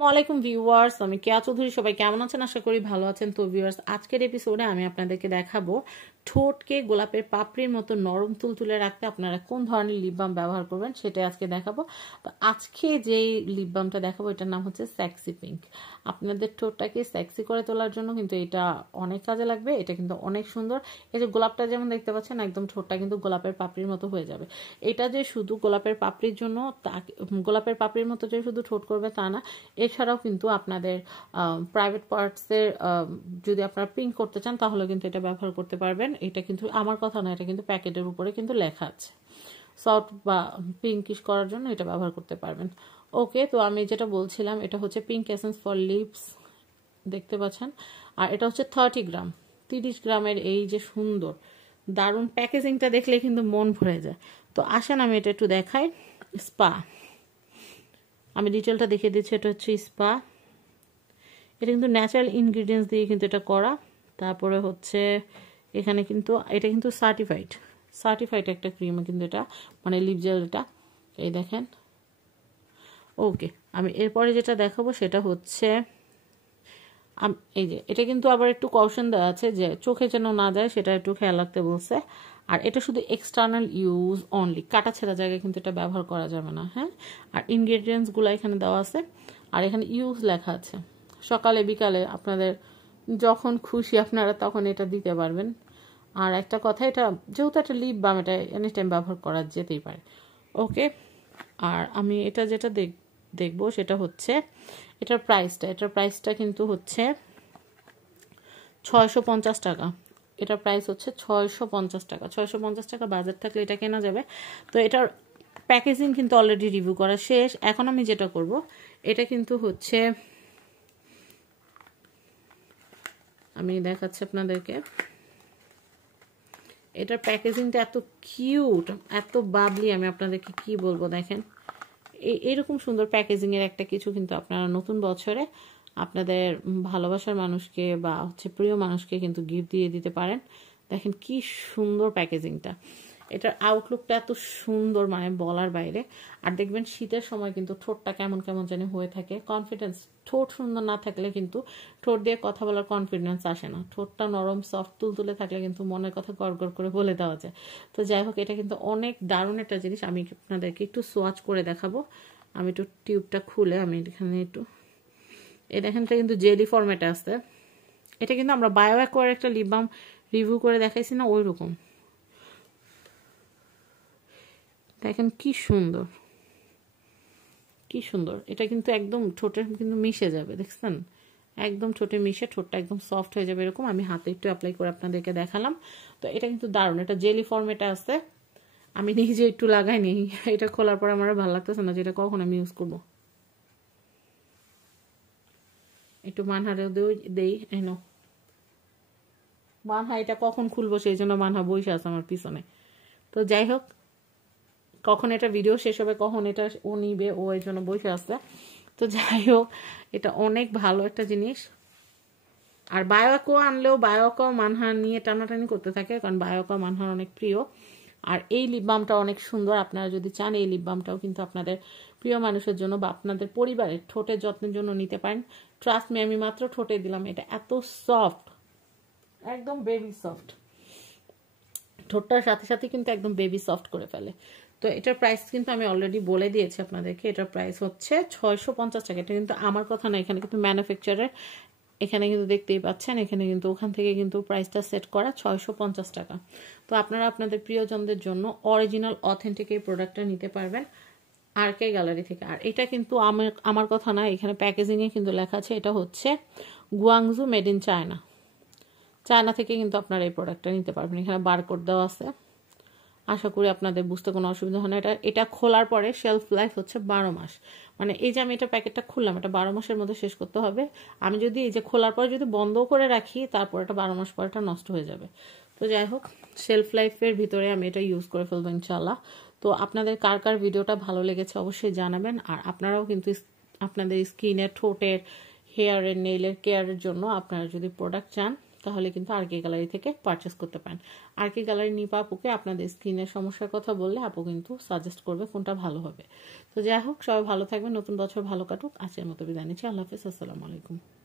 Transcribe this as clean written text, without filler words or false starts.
ওয়ালাইকুম ভিউয়ার্স, আমি কেয়া চৌধুরী। সবাই কেমন আছেন? আশা করি ভালো আছেন। তো ভিউয়ার্স, আজকের এপিসোডে আমি আপনাদেরকে দেখাবো ঠোঁটকে গোলাপের পাপড়ির মতো নরম তুলতুলে রাখতে আপনারা কোন ধরনের লিপ বাম ব্যবহার করবেন সেটাই আজকে দেখাবো। তো আজকে যেই লিপ বামটা দেখাবো এটার নাম হচ্ছে সেক্সি পিঙ্ক। আপনাদের ঠোঁটটাকে সেক্সি করে তোলার জন্য কিন্তু এটা অনেক কাজে লাগবে। এটা কিন্তু অনেক সুন্দর। এই যে গোলাপটা যেমন দেখতে পাচ্ছেন, একদম ঠোঁটটা কিন্তু গোলাপের পাপড়ির মতো হয়ে যাবে। এটা যে শুধু গোলাপের পাপড়ির জন্য, গোলাপের পাপড়ির মতো যে শুধু ঠোঁট করবে তা না, এছাড়াও কিন্তু আপনাদের প্রাইভেট পার্টসের যদি আপনারা পিঙ্ক করতে চান তাহলে কিন্তু এটা ব্যবহার করতে পারবেন। এটা কিন্তু আমার কথা না, এটা কিন্তু প্যাকেটের উপরে কিন্তু লেখা আছে। সফট বা পিঙ্কিশ করার জন্য এটা ব্যবহার করতে পারবেন। ওকে, তো আমি যেটা বলছিলাম, এটা হচ্ছে পিঙ্ক এসেন্স ফর লিপস, দেখতে পাচ্ছেন। আর এটা হচ্ছে 30 গ্রাম, 30 গ্রামের এই যে সুন্দর দারুণ প্যাকেজিংটা দেখলে কিন্তু মন ভরে যায়। তো আসেন আমি এটা একটু দেখাই। স্পা, আমি ডিটেলটা দেখিয়ে দিচ্ছি। এটা হচ্ছে স্পা, এটা কিন্তু ন্যাচারাল ইনগ্রিডিয়েন্টস দিয়ে কিন্তু এটা করা। তারপরে হচ্ছে এখানে কিন্তু এটা কিন্তু সার্টিফাইড একটা ক্রিম কিন্তু এটা, মানে লিপ জেল এটা, এই দেখেন। ওকে, আমি এরপরে যেটা দেখাবো সেটা হচ্ছে এই যে এটা কিন্তু আবার একটু কশন দেওয়া আছে যে চোখে যেন না যায়, সেটা একটু খেয়াল রাখতে বলছে। আর এটা শুধু এক্সটার্নাল ইউজ অনলি, কাটা ছেঁড়া জায়গায় কিন্তু এটা ব্যবহার করা যাবে না। হ্যাঁ, আর ইনগ্রেডিয়েন্টসগুলো এখানে দেওয়া আছে, আর এখানে ইউজ লেখা আছে। সকালে বিকালে আপনাদের যখন খুশি আপনারা তখন এটা দিতে পারবেন। আর একটা কথা, এটা যেহেতু একটা লিপ বাম, এটা এনি টাইম ব্যবহার করা যেতেই পারে। ওকে, আর আমি এটা যেটা দেখবো সেটা হচ্ছে এটার প্রাইসটা কিন্তু হচ্ছে 650 টাকা। এটার প্রাইস হচ্ছে 650 টাকা। 650 টাকা বাজার থাকলে এটা কেনা যাবে। তো এটার প্যাকেজিং কিন্তু অলরেডি রিভিউ করা শেষ। এখন আমি যেটা করব, এটা কিন্তু হচ্ছে আমি দেখাচ্ছি আপনাদেরকে। এটার প্যাকেজিংটা এত কিউট, এত বাবলি, আমি আপনাদেরকে কি বলবো। দেখেন, এরকম সুন্দর প্যাকেজিংয়ের একটা কিছু কিন্তু আপনারা নতুন বছরে আপনাদের ভালোবাসার মানুষকে বা হচ্ছে প্রিয় মানুষকে কিন্তু গিফট দিয়ে দিতে পারেন। দেখেন কি সুন্দর প্যাকেজিংটা, এটার আউটলুকটা এত সুন্দর, মানে বলার বাইরে। আর দেখবেন শীতের সময় কিন্তু ঠোঁটটা কেমন কেমন জানি হয়ে থাকে। কনফিডেন্স, ঠোঁট সুন্দর না থাকলে কিন্তু ঠোঁট দিয়ে কথা বলার কনফিডেন্স আসে না। ঠোঁটটা নরম সফট তুলতুলে থাকলে কিন্তু মনের কথা গড় করে বলে দেওয়া যায়। তো যাই হোক, এটা কিন্তু অনেক দারুণ একটা জিনিস। আমি আপনাদেরকে একটু সোয়াচ করে দেখাবো। আমি একটু টিউবটা খুলে আমি এখানে একটু, এই দেখেন, এটা কিন্তু জেলি ফরম্যাটে আছে। এটা কিন্তু আমরা বায়ো অ্যাকোয়ার একটা লিপ বাম রিভিউ করে দেখাইছি না, ওই রকম। দেখেন কি সুন্দর, কি সুন্দর। এটা কিন্তু একদম ঠোঁটে কিন্তু মিশে যাবে, দেখছেন? একদম ঠোঁটে মিশে ঠোঁটটা একদম সফট হয়ে যাবে এরকম। আমি হাতে একটু অ্যাপ্লাই করে আপনাদেরকে দেখালাম। তো এটা কিন্তু দারুণ, এটা জেলি ফর্মেটে আছে। আমি নিজে একটু লাগাইনি, এটা খোলার পর আমার ভালো লাগতেছে না যে এটা কখন আমি ইউজ করবো। একটু মানহারেও দেই এনো। মানহা এটা কখন খুলবো সেই জন্য মানহা বসে আছে আমার পিছনে। তো যাই হোক, কখন এটা ভিডিও শেষ হবে, কখন এটা ও নিবে, ও এই জন্য বসে আছে। তো যাই হোক, এটা অনেক ভালো একটা জিনিস। আর বায়োকো আনলেও বায়োকো মানহা নিয়ে টানাটানি করতে থাকে, কারণ বায়োকো মানহার অনেক প্রিয়। আর এই লিপ বামটা অনেক সুন্দর। আপনারা যদি চান এই লিপ বামটাও কিন্তু আপনাদের প্রিয় মানুষের জন্য বা আপনাদের পরিবারের ঠোঁটের যত্নের জন্য নিতে পারেন। ট্রাস্ট মি, আমি মাত্র ঠোঁটে দিলাম, এটা এত সফট, একদম বেবি সফট। ঠোঁটটার সাথে সাথে কিন্তু একদম বেবি সফট করে ফেলে। তো এটার প্রাইস কিন্তু আমি অলরেডি বলে দিয়েছি আপনাদেরকে। এটার প্রাইস হচ্ছে 650 টাকা। এটা কিন্তু আমার কথা না, এখানে কিন্তু ম্যানুফ্যাকচারের, এখানে কিন্তু দেখতেই পাচ্ছেন, এখানে কিন্তু ওখান থেকে কিন্তু প্রাইসটা সেট করা 650 টাকা। তো আপনারা আপনাদের প্রিয়জনদের জন্য অরিজিনাল অথেন্টিক এই প্রোডাক্টটা নিতে পারবেন আরকে গ্যালারি থেকে। আর এটা কিন্তু আমার কথা না, এখানে প্যাকেজিংয়ে কিন্তু লেখা আছে এটা হচ্ছে Guangzhou made in China. China থেকে কিন্তু আপনারা এই প্রোডাক্টটা নিতে পারবেন। এখানে বারকোড দেওয়া আছে, আশা করি আপনাদের বুঝতে কোনো অসুবিধা হয় না। এটা খোলার পরে শেলফ লাইফ হচ্ছে 12 মাস। মানে এই যে আমি এটা প্যাকেটটা খুললাম, এটা 12 মাসের মধ্যে শেষ করতে হবে। আমি যদি এই যে খোলার পরে যদি বন্ধ করে রাখি, তারপর এটা 12 মাস পর এটা নষ্ট হয়ে যাবে। তো যাই হোক, শেলফ লাইফের ভিতরে আমি এটা ইউজ করে ফেলবো ইনশাল্লাহ। তো আপনাদের কার কার ভিডিওটা ভালো লেগেছে অবশ্যই জানাবেন। আর আপনারাও কিন্তু আপনাদের স্কিনের, ঠোঁটের, হেয়ারের, নেইলের কেয়ারের জন্য আপনারা যদি প্রোডাক্ট চান তাহলে কিন্তু আরকে গ্যালারি থেকে পারচেস করতে পারেন। আরকে গ্যালারি নিপা আপুকে আপনাদের স্কিনের সমস্যার কথা বললে আপু কিন্তু সাজেস্ট করবে কোনটা ভালো হবে। তো যাই হোক, সবাই ভালো থাকবেন, নতুন বছর ভালো কাটুক। আজকের মতো বিদায় নিচ্ছি। আল্লাহ হাফিজ, আসসালামু আলাইকুম।